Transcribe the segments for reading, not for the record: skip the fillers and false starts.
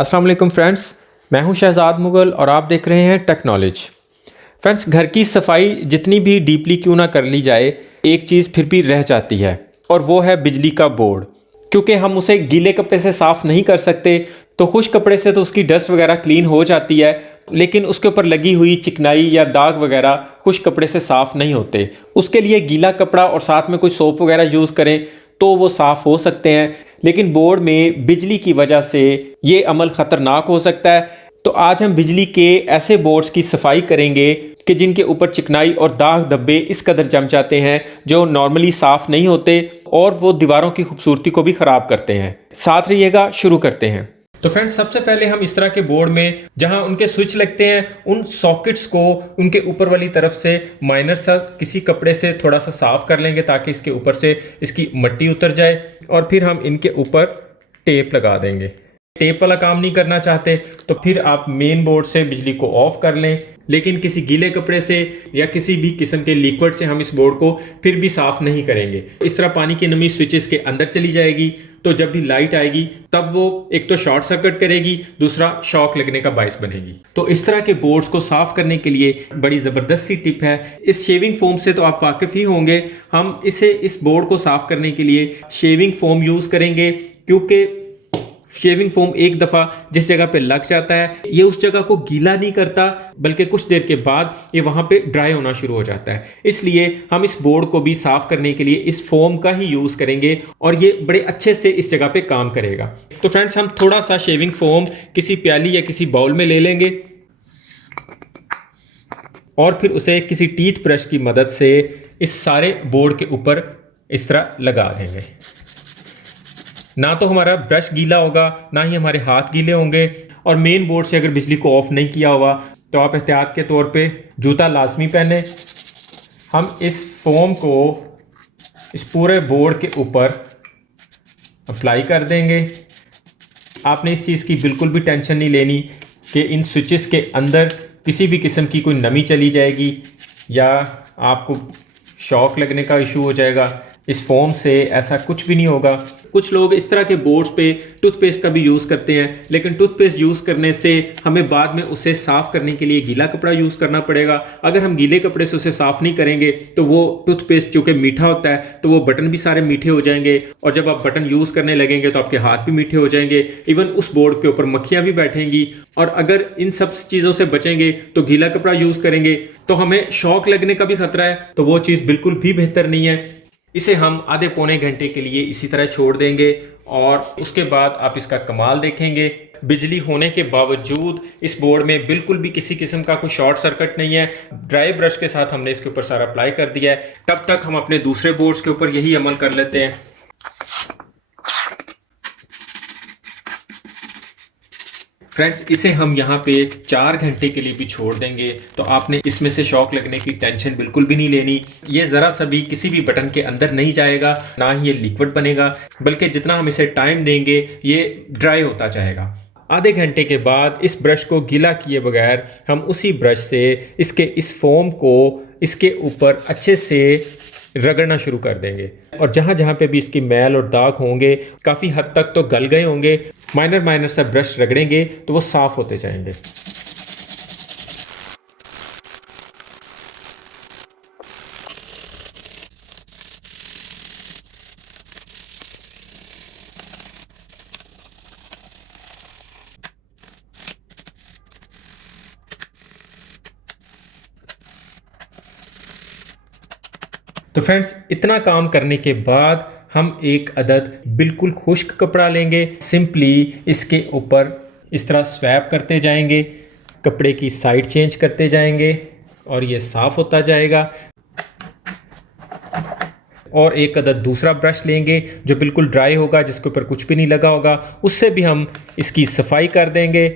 अस्सलाम वालेकुम फ्रेंड्स, मैं हूं शहजाद मुगल और आप देख रहे हैं टेक नॉलेज। फ्रेंड्स, घर की सफाई जितनी भी डीपली क्यों ना कर ली जाए, एक चीज़ फिर भी रह जाती है और वो है बिजली का बोर्ड। क्योंकि हम उसे गीले कपड़े से साफ़ नहीं कर सकते, तो खुश कपड़े से तो उसकी डस्ट वगैरह क्लीन हो जाती है, लेकिन उसके ऊपर लगी हुई चिकनाई या दाग वगैरह खुश कपड़े से साफ़ नहीं होते। उसके लिए गीला कपड़ा और साथ में कोई सोप वगैरह यूज़ करें तो वो साफ़ हो सकते हैं, लेकिन बोर्ड में बिजली की वजह से ये अमल ख़तरनाक हो सकता है। तो आज हम बिजली के ऐसे बोर्ड्स की सफाई करेंगे कि जिनके ऊपर चिकनाई और दाग धब्बे इस कदर जम जाते हैं जो नॉर्मली साफ़ नहीं होते और वो दीवारों की खूबसूरती को भी ख़राब करते हैं। साथ रहिएगा, शुरू करते हैं। तो फ्रेंड्स, सबसे पहले हम इस तरह के बोर्ड में जहां उनके स्विच लगते हैं उन सॉकेट्स को उनके ऊपर वाली तरफ से माइनर सा किसी कपड़े से थोड़ा सा साफ कर लेंगे ताकि इसके ऊपर से इसकी मट्टी उतर जाए, और फिर हम इनके ऊपर टेप लगा देंगे। टेप वाला काम नहीं करना चाहते तो फिर आप मेन बोर्ड से बिजली को ऑफ कर लें, लेकिन किसी गीले कपड़े से या किसी भी किस्म के लिक्विड से हम इस बोर्ड को फिर भी साफ नहीं करेंगे। इस तरह पानी की नमी स्विचेस के अंदर चली जाएगी, तो जब भी लाइट आएगी तब वो एक तो शॉर्ट सर्किट करेगी, दूसरा शॉक लगने का बायस बनेगी। तो इस तरह के बोर्ड्स को साफ करने के लिए बड़ी ज़बरदस्त सी टिप है। इस शेविंग फोम से तो आप वाकिफ ही होंगे। हम इस बोर्ड को साफ करने के लिए शेविंग फोम यूज़ करेंगे, क्योंकि शेविंग फोम एक दफ़ा जिस जगह पे लग जाता है ये उस जगह को गीला नहीं करता, बल्कि कुछ देर के बाद ये वहां पे ड्राई होना शुरू हो जाता है। इसलिए हम इस बोर्ड को भी साफ करने के लिए इस फोम का ही यूज़ करेंगे और ये बड़े अच्छे से इस जगह पे काम करेगा। तो फ्रेंड्स, हम थोड़ा सा शेविंग फोम किसी प्याली या किसी बाउल में ले लेंगे और फिर उसे किसी टीथ ब्रश की मदद से इस सारे बोर्ड के ऊपर इस तरह लगा देंगे। ना तो हमारा ब्रश गीला होगा, ना ही हमारे हाथ गीले होंगे। और मेन बोर्ड से अगर बिजली को ऑफ नहीं किया हुआ तो आप एहतियात के तौर पे जूता लाजमी पहने। हम इस फोम को इस पूरे बोर्ड के ऊपर अप्लाई कर देंगे। आपने इस चीज़ की बिल्कुल भी टेंशन नहीं लेनी कि इन स्विचेस के अंदर किसी भी किस्म की कोई नमी चली जाएगी या आपको शॉक लगने का इशू हो जाएगा। इस फोम से ऐसा कुछ भी नहीं होगा। कुछ लोग इस तरह के बोर्ड्स पे टूथपेस्ट का भी यूज़ करते हैं, लेकिन टूथपेस्ट यूज़ करने से हमें बाद में उसे साफ़ करने के लिए गीला कपड़ा यूज़ करना पड़ेगा। अगर हम गीले कपड़े से उसे साफ़ नहीं करेंगे तो वो टूथपेस्ट चूँकि मीठा होता है तो वो बटन भी सारे मीठे हो जाएंगे, और जब आप बटन यूज़ करने लगेंगे तो आपके हाथ भी मीठे हो जाएंगे। इवन उस बोर्ड के ऊपर मक्खियाँ भी बैठेंगी। और अगर इन सब चीज़ों से बचेंगे तो गीला कपड़ा यूज़ करेंगे तो हमें शॉक लगने का भी खतरा है, तो वो चीज़ बिल्कुल भी बेहतर नहीं है। इसे हम आधे पौने घंटे के लिए इसी तरह छोड़ देंगे और उसके बाद आप इसका कमाल देखेंगे। बिजली होने के बावजूद इस बोर्ड में बिल्कुल भी किसी किस्म का कोई शॉर्ट सर्किट नहीं है। ड्राई ब्रश के साथ हमने इसके ऊपर सारा अप्लाई कर दिया है। तब तक हम अपने दूसरे बोर्ड्स के ऊपर यही अमल कर लेते हैं। फ्रेंड्स, इसे हम यहाँ पे 4 घंटे के लिए भी छोड़ देंगे, तो आपने इसमें से शॉक लगने की टेंशन बिल्कुल भी नहीं लेनी। ये ज़रा सा भी किसी भी बटन के अंदर नहीं जाएगा, ना ही ये लिक्विड बनेगा, बल्कि जितना हम इसे टाइम देंगे ये ड्राई होता जाएगा। आधे घंटे के बाद इस ब्रश को गीला किए बगैर हम उसी ब्रश से इस फोम को इसके ऊपर अच्छे से रगड़ना शुरू कर देंगे, और जहाँ जहाँ पे भी इसकी मैल और दाग होंगे काफ़ी हद तक तो गल गए होंगे। माइनर सा ब्रश रगड़ेंगे तो वो साफ होते जाएंगे। तो फ्रेंड्स, इतना काम करने के बाद हम एक अदद बिल्कुल खुश्क कपड़ा लेंगे। सिंपली इसके ऊपर इस तरह स्वैप करते जाएंगे, कपड़े की साइड चेंज करते जाएंगे और ये साफ़ होता जाएगा। और एक अदद दूसरा ब्रश लेंगे जो बिल्कुल ड्राई होगा, जिसके ऊपर कुछ भी नहीं लगा होगा, उससे भी हम इसकी सफाई कर देंगे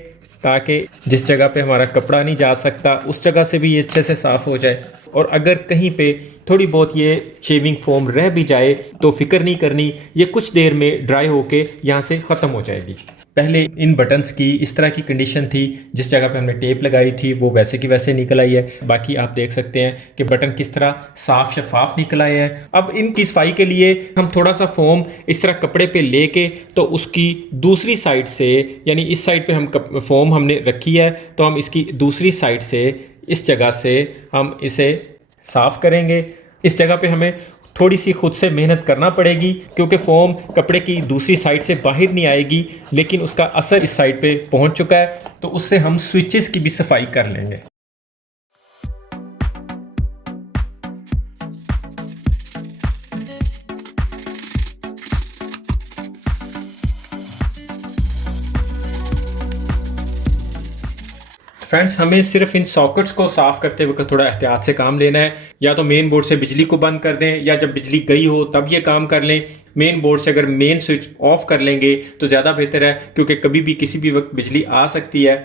ताकि जिस जगह पे हमारा कपड़ा नहीं जा सकता उस जगह से भी ये अच्छे से साफ़ हो जाए। और अगर कहीं पे थोड़ी बहुत ये शेविंग फोम रह भी जाए तो फिक्र नहीं करनी, ये कुछ देर में ड्राई होके यहाँ से ख़त्म हो जाएगी। पहले इन बटन्स की इस तरह की कंडीशन थी, जिस जगह पे हमने टेप लगाई थी वो वैसे की वैसे निकल आई है। बाकी आप देख सकते हैं कि बटन किस तरह साफ शफाफ निकल आए हैं। अब इनकी सफाई के लिए हम थोड़ा सा फोम इस तरह कपड़े पे लेके तो उसकी दूसरी साइड से, यानी इस साइड पे हम फोम हमने रखी है तो हम इसकी दूसरी साइड से इस जगह से हम इसे साफ करेंगे। इस जगह पे हमें थोड़ी सी खुद से मेहनत करना पड़ेगी क्योंकि फोम कपड़े की दूसरी साइड से बाहर नहीं आएगी, लेकिन उसका असर इस साइड पे पहुंच चुका है, तो उससे हम स्विचेस की भी सफाई कर लेंगे। फ्रेंड्स, हमें सिर्फ इन सॉकेट्स को साफ करते वक्त थोड़ा एहतियात से काम लेना है। या तो मेन बोर्ड से बिजली को बंद कर दें, या जब बिजली गई हो तब ये काम कर लें। मेन बोर्ड से अगर मेन स्विच ऑफ कर लेंगे तो ज़्यादा बेहतर है, क्योंकि कभी भी किसी भी वक्त बिजली आ सकती है।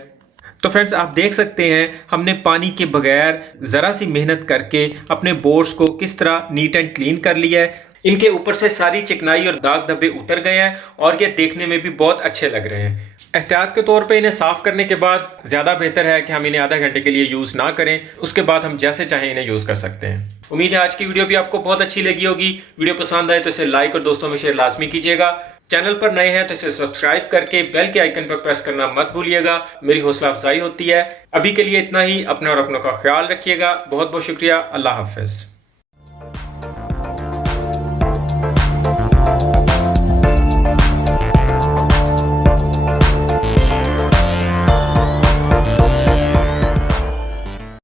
तो फ्रेंड्स, आप देख सकते हैं हमने पानी के बगैर ज़रा सी मेहनत करके अपने बोर्ड्स को किस तरह नीट एंड क्लीन कर लिया है। इनके ऊपर से सारी चिकनाई और दाग धब्बे उतर गए हैं और ये देखने में भी बहुत अच्छे लग रहे हैं। एहतियात के तौर पे इन्हें साफ करने के बाद ज़्यादा बेहतर है कि हम इन्हें आधा घंटे के लिए यूज़ ना करें, उसके बाद हम जैसे चाहें इन्हें यूज़ कर सकते हैं। उम्मीद है आज की वीडियो भी आपको बहुत अच्छी लगी होगी। वीडियो पसंद आए तो इसे लाइक और दोस्तों में शेयर लाजमी कीजिएगा। चैनल पर नए हैं तो इसे सब्सक्राइब करके बेल के आइकन पर प्रेस करना मत भूलिएगा, मेरी हौसला अफजाई होती है। अभी के लिए इतना ही। अपने और अपनों का ख्याल रखिएगा। बहुत बहुत शुक्रिया। अल्लाह हाफिज़।